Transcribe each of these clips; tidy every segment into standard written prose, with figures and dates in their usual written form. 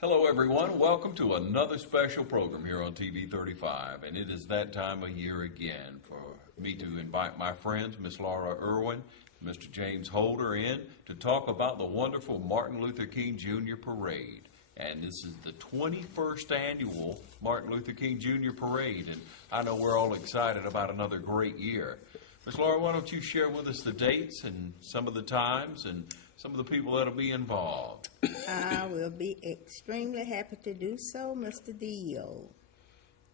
Hello, everyone. Welcome to another special program here on TV 35. And it is that time of year again for me to invite my friends, Miss Laura Irwin, Mr. James Holder, in to talk about the wonderful Martin Luther King Jr. Parade. And this is the 21st annual Martin Luther King Jr. Parade. And I know we're all excited about another great year. Miss Laura, why don't you share with us the dates and some of the times and some of the people that will be involved? I will be extremely happy to do so, Mr. Dio.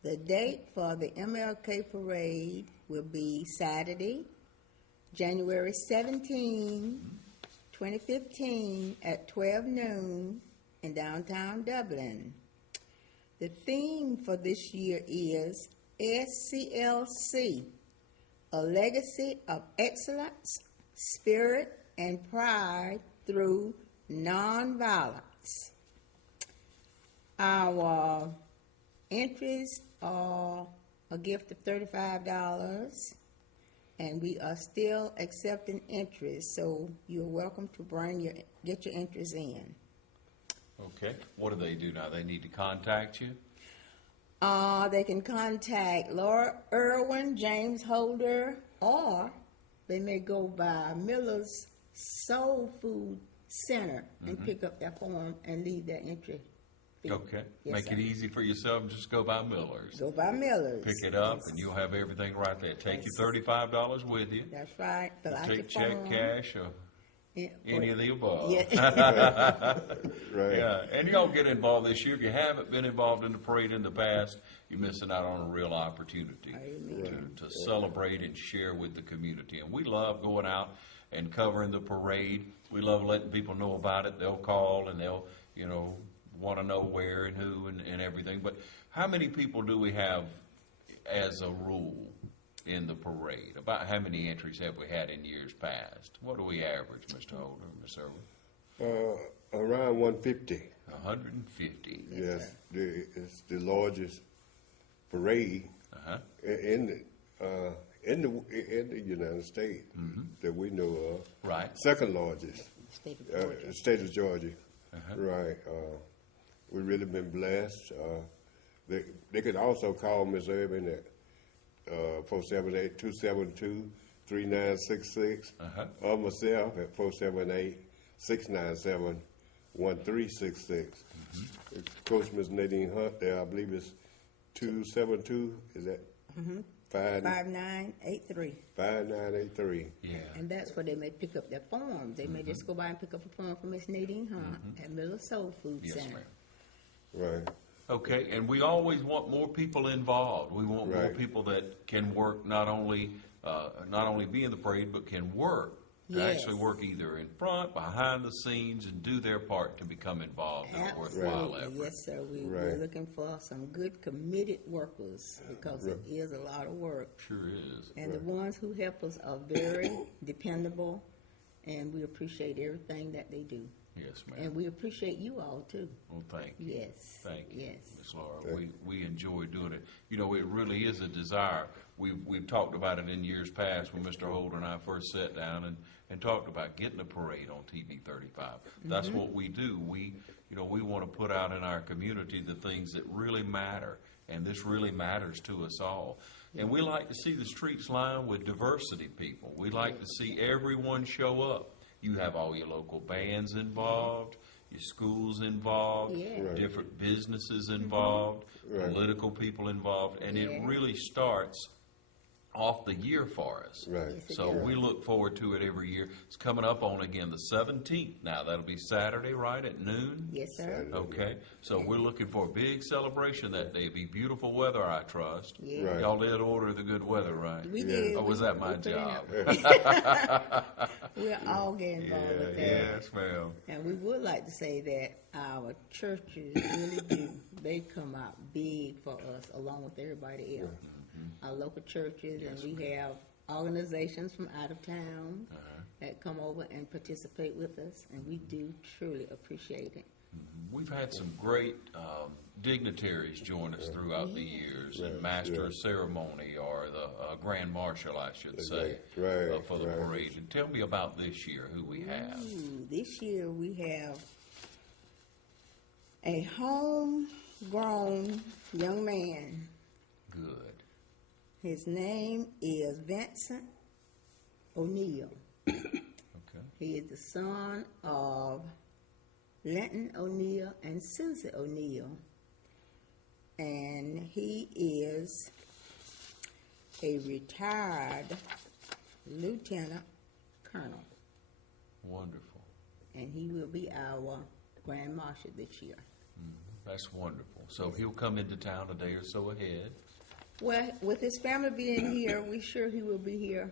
The date for the MLK Parade will be Saturday, January 17, 2015 at 12 noon in downtown Dublin. The theme for this year is SCLC, a legacy of excellence, spirit, and pride through nonviolence. Our entries are a gift of $35, and we are still accepting entries, so you're welcome to get your entries in. Okay. What do they do now? They need to contact you? They can contact Laura Irwin, James Holder, or they may go by Miller's Soul Food Center and pick up their form and leave their entry fee. Okay. Yes, Make sir. it easy for yourself and just go by Miller's. Go by Miller's. Pick it up Yes. and you'll have everything right there. Take Yes. your $35 with you. That's right. Fill out your Take check, form. cash, or Yeah, any of the above. Yeah. Right. Yeah, and y'all get involved this year. If you haven't been involved in the parade in the past, you're missing out on a real opportunity to celebrate and share with the community. And we love going out and covering the parade. We love letting people know about it. They'll call and they'll, want to know where and who and everything. But how many people do we have as a rule in the parade? About how many entries have we had in years past? What do we average, Mr. Holder, Ms. Irwin? Around 150. 150. Yes, it's the largest parade Uh-huh. in the United States that we know of. Right. Second largest, State of Georgia. state of Georgia. Uh-huh. Right. We've really been blessed. They could also call Ms. Irvin at 478-272-3966, Uh-huh. or myself at 478-697-1366. Coach Ms. Nadine Hunt there, I believe it's 272, is that? 5983. 5983. Yeah. And that's where they may pick up their forms. They may just go by and pick up a form from Miss Nadine Hunt at Miller Soul Food Yes, Center. ma'am. Right. Okay, and we always want more people involved. We want more Right. people that can work, not only be in the parade, but can work. To Yes. actually work either in front, behind the scenes, and do their part to become involved in a worthwhile Absolutely. effort. Yes, sir. We're Right. looking for some good, committed workers because it is a lot of work. Sure is. And the ones who help us are very dependable, and we appreciate everything that they do. Yes, ma'am. And we appreciate you all, too. Well, thank you. Yes. Thank you, Yes. Ms. Laura. We enjoy doing it. It really is a desire. We've talked about it in years past when Mr. Holder and I first sat down and talked about getting a parade on TV 35. That's what we do. We want to put out in our community the things that really matter, and this really matters to us all. And we like to see the streets lined with diversity people. We like to see everyone show up. You have all your local bands involved, your schools involved, Yeah. Right. different businesses involved, Right. political people involved, and it really starts off the year for us. Right. Yes, it So does. we look forward to it every year. It's coming up on again the 17th. Now that'll be Saturday, right at noon. Yes, sir. Saturday. Okay, so we're looking for a big celebration that day. Be beautiful weather, I trust. Yeah. Right. Y'all did order the good weather, right? We Yeah. did. Or was that my we put in job? We're all getting involved Yeah, with that. yes, ma'am. And we would like to say that our churches really do. They come out big for us along with everybody else. Our local churches, and we have organizations from out of town that come over and participate with us, and we do truly appreciate it. We've had some great dignitaries join us throughout the years, and Master of Ceremony, or the Grand Marshal, I should say, Right, for the right. parade. And tell me about this year, who we have. Ooh, this year we have a homegrown young man. Good. His name is Vincent O'Neill. Okay. He is the son of Linton O'Neill and Susie O'Neill. And he is a retired lieutenant colonel. Wonderful. And he will be our Grand Marshal this year. That's wonderful. So he'll come into town a day or so ahead. Well, with his family being here, we're sure he will be here.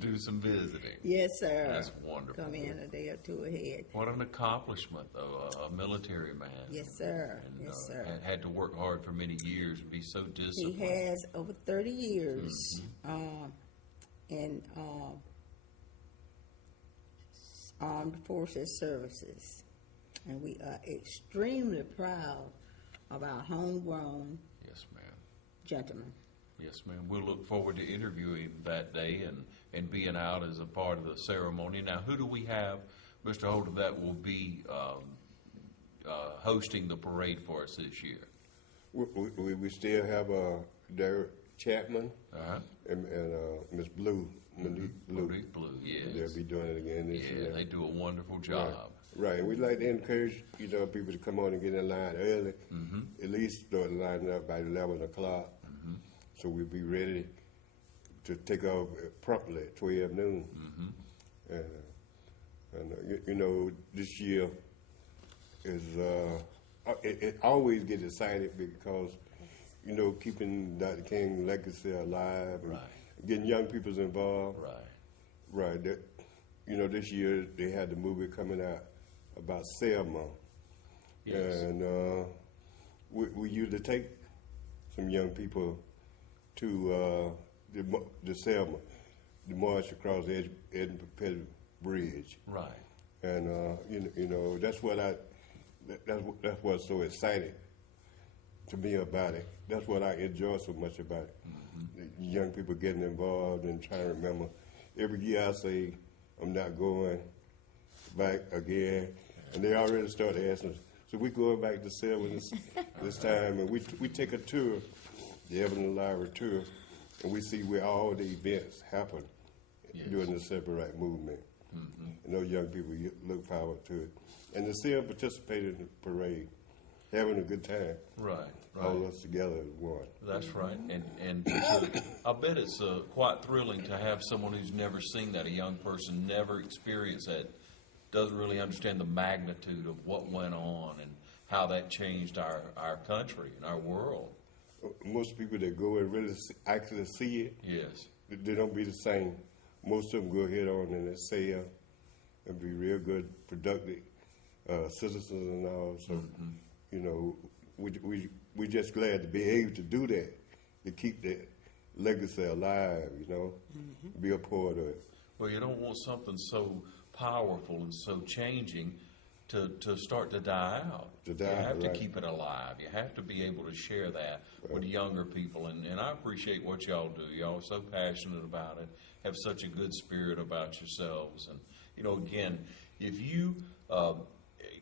Do some visiting. Yes, sir. That's wonderful. Come in a day or two ahead. What an accomplishment, though, a military man. Yes, sir. And, Yes, sir. had to work hard for many years and be so He disciplined. has over 30 years in Armed Forces services. And we are extremely proud of our homegrown Yes, ma'am. gentleman. Yes, ma'am. We'll look forward to interviewing that day and being out as a part of the ceremony. Now, who do we have, Mr. Holder, that will be hosting the parade for us this year? We still have Derek Chapman Uh-huh. and Miss Blue, Monique Blue. Monique Blue, yes. They'll be doing it again this Yeah, year. they do a wonderful job. Right, and we'd like to encourage, people to come on and get in line early. At least start lining up by 11 o'clock. So we'll be ready to take off promptly at 12 noon. And this year is, it always gets excited because, keeping Dr. King's legacy alive and Right. getting young people involved. Right. Right. This year they had the movie coming out about Selma. Yes. And we usually take some young people to the Selma, the march across the Edinburgh Bridge. Right. And that's what's so exciting to me about it. That's what I enjoy so much about it. The young people getting involved and trying to remember. Every year I say I'm not going back again, and they already start asking us. So we going back to Selma this time, and we take a tour, the Evelyn Library tour, and we see where all the events happen during the Civil Rights movement. And those young people look forward to it. And to see them participate in the parade, having a good time. Right. All us together as one. That's right. And I bet it's quite thrilling to have someone who's never seen that, a young person, never experienced that, doesn't really understand the magnitude of what went on and how that changed our country and our world. Most people that go and really actually see it, Yes. they don't be the same. Most of them go ahead on and they say and be real good, productive citizens and all. So, we just glad to be able to do that, to keep that legacy alive, be a part of it. Well, you don't want something so powerful and so changing to start to die out. You have to keep it alive. You have to be able to share that with younger people. And I appreciate what y'all do. Y'all are so passionate about it, have such a good spirit about yourselves. And, again, if you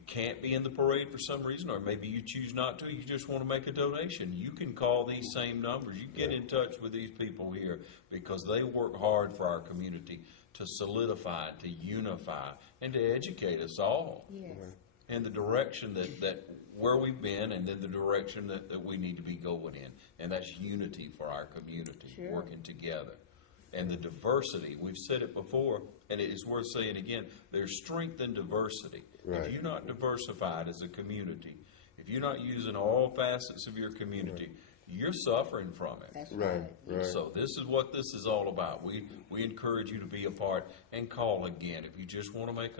can't be in the parade for some reason, or maybe you choose not to, you just want to make a donation, you can call these same numbers. You get in touch with these people here because they work hard for our community to solidify, to unify, and to educate us all Yes. in the direction that where we've been, and then the direction that we need to be going in. And that's unity for our community, working together. And the diversity, we've said it before, and it is worth saying again, there's strength in diversity. Right. If you're not diversified as a community, if you're not using all facets of your community, you're suffering from it. That's Right. So this is what this is all about. We encourage you to be a part and call again. If you just want to make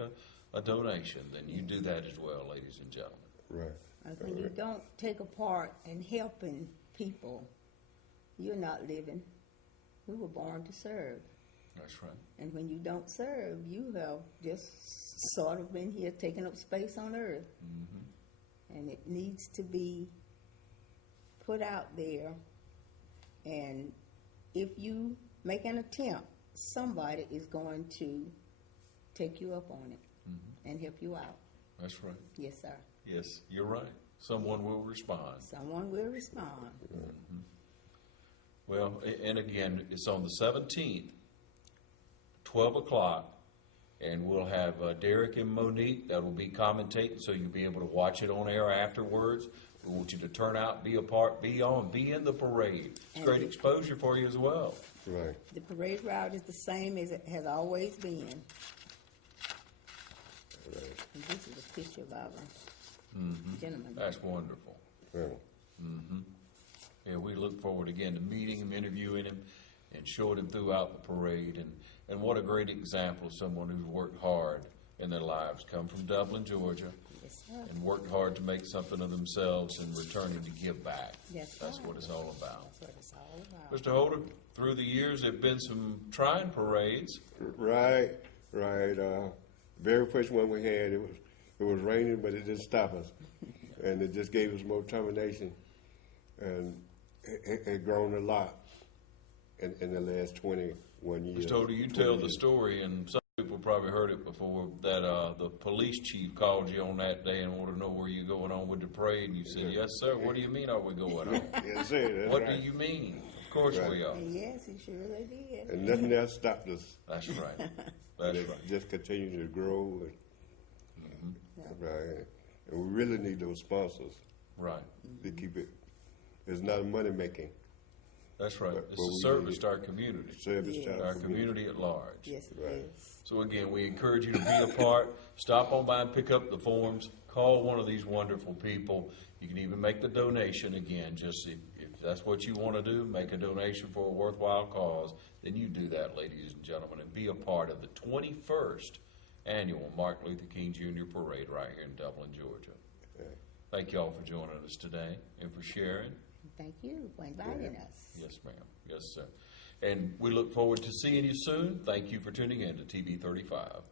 a donation, then you do that as well, ladies and gentlemen. Right. When you don't take a part in helping people, you're not living. We were born to serve. That's right. And when you don't serve, you have just sort of been here taking up space on earth. And it needs to be put out there. And if you make an attempt, somebody is going to take you up on it and help you out. That's right. Yes, sir. Yes, you're right. Someone will respond. Someone will respond. Well, and again, it's on the 17th, 12 o'clock, and we'll have Derek and Monique that will be commentating, so you'll be able to watch it on air afterwards. We want you to turn out, be a part, be in the parade. It's great exposure for you as well. Right. The parade route is the same as it has always been. Right. And this is a picture of our gentleman. That's wonderful. Right. Yeah, we look forward again to meeting him, interviewing him, and showing him throughout the parade. And what a great example of someone who's worked hard in their lives, come from Dublin, Georgia, Yes, sir. and worked hard to make something of themselves and returning to give back. Yes, That's sir. what it's all about. That's what it's all about. Mr. Holder, through the years, there have been some trying parades. Right. Very first one we had, it was raining, but it didn't stop us, and it just gave us more determination, and it grown a lot in the last 21 years. Mr. Holder, you 20 tell the years. story, and some people probably heard it before, that the police chief called you on that day and wanted to know where you're going on with the parade, and you said, "Yes, sir. What do you mean are we going on?" Yes, sir. That's What right. do you mean? Of course Right. we are. Yes, he surely did. And nothing else stopped us. That's right. That's It right. just continued to grow. Right. And we really need those sponsors Right. to keep it. It's not money making That's right. But It's a we service need- to our community, service Yes. to our community at large. Yes, it Right. is. So again, we encourage you to be a part. Stop on by and pick up the forms. Call one of these wonderful people. You can even make the donation again. Just if that's what you want to do, make a donation for a worthwhile cause, then you do that, ladies and gentlemen, and be a part of the 21st annual Martin Luther King Jr. Parade right here in Dublin, Georgia. Okay. Thank you all for joining us today and for sharing. Thank you for inviting us. Yes, ma'am. Yes, sir. And we look forward to seeing you soon. Thank you for tuning in to TV 35.